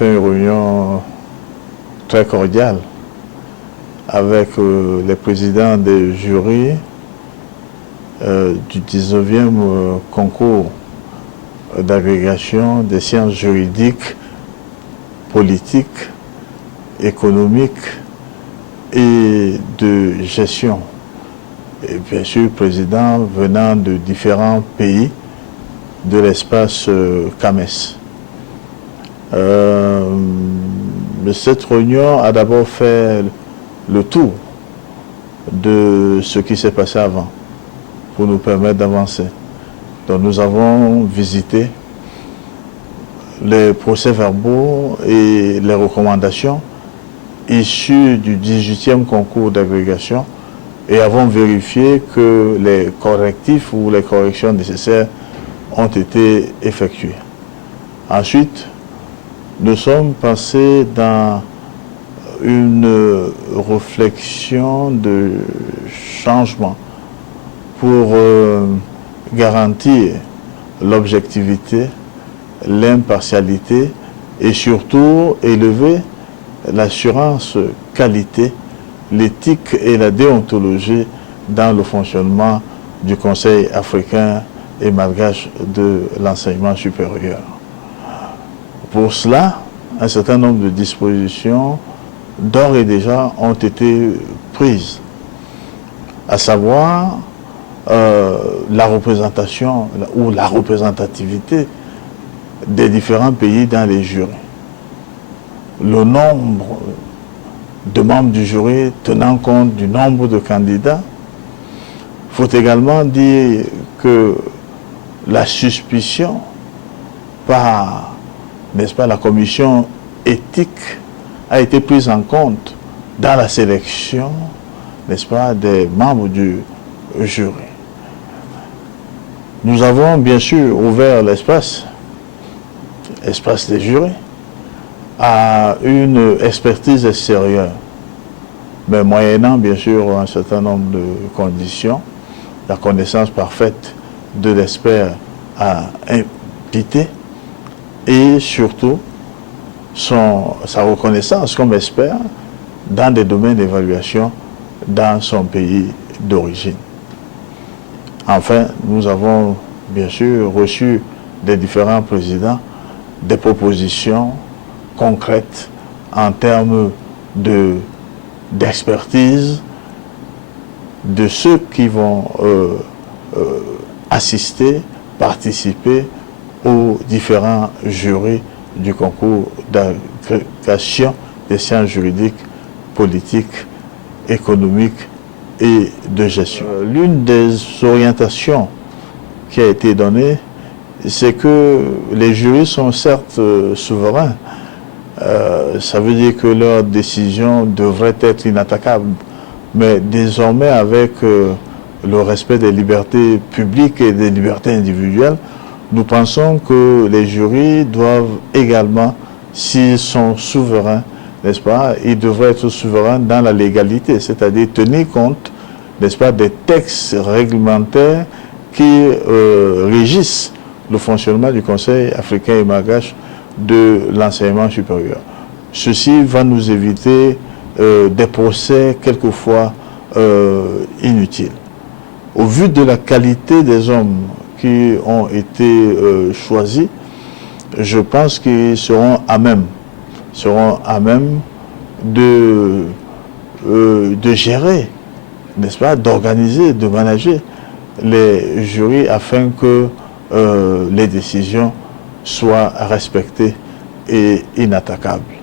fait une réunion très cordiale avec les présidents des jurys du 19e concours d'agrégation des sciences juridiques, politiques, économiques et de gestion. Et bien sûr, présidents venant de différents pays de l'espace CAMES. Cette réunion a d'abord fait le tour de ce qui s'est passé avant pour nous permettre d'avancer. Donc nous avons visité les procès-verbaux et les recommandations issues du 18e concours d'agrégation et avons vérifié que les correctifs ou les corrections nécessaires ont été effectués. Ensuite, nous sommes passés dans une réflexion de changement pour garantir l'objectivité, l'impartialité et surtout élever l'assurance qualité, l'éthique et la déontologie dans le fonctionnement du Conseil africain et malgache de l'enseignement supérieur. Pour cela, un certain nombre de dispositions d'ores et déjà ont été prises, à savoir la représentation ou la représentativité des différents pays dans les jurys. Le nombre de membres du jury tenant compte du nombre de candidats. Il faut également dire que la suspicion par, n'est-ce pas, la commission éthique a été prise en compte dans la sélection, n'est-ce pas, des membres du jury. Nous avons bien sûr ouvert l'espace des jurys, à une expertise extérieure, mais moyennant bien sûr un certain nombre de conditions, la connaissance parfaite de l'expert à inviter et surtout sa reconnaissance comme expert dans des domaines d'évaluation dans son pays d'origine. Enfin, nous avons bien sûr reçu des différents présidents des propositions concrètes en termes d'expertise de ceux qui vont assister, participer aux différents jurys du concours d'agrégation des sciences juridiques, politiques, économiques et de gestion. L'une des orientations qui a été donnée, c'est que les jurys sont certes souverains. Ça veut dire que leurs décisions devraient être inattaquables. Mais désormais, avec le respect des libertés publiques et des libertés individuelles, nous pensons que les jurys doivent également, s'ils sont souverains, n'est-ce pas, ils devraient être souverains dans la légalité, c'est-à-dire tenir compte, n'est-ce pas, des textes réglementaires qui régissent le fonctionnement du Conseil africain et malgache de l'enseignement supérieur. Ceci va nous éviter des procès quelquefois inutiles. Au vu de la qualité des hommes qui ont été choisis, je pense qu'ils seront à même de gérer, n'est-ce pas, d'organiser, de manager les jurys afin que les décisions soient respectées et inattaquables.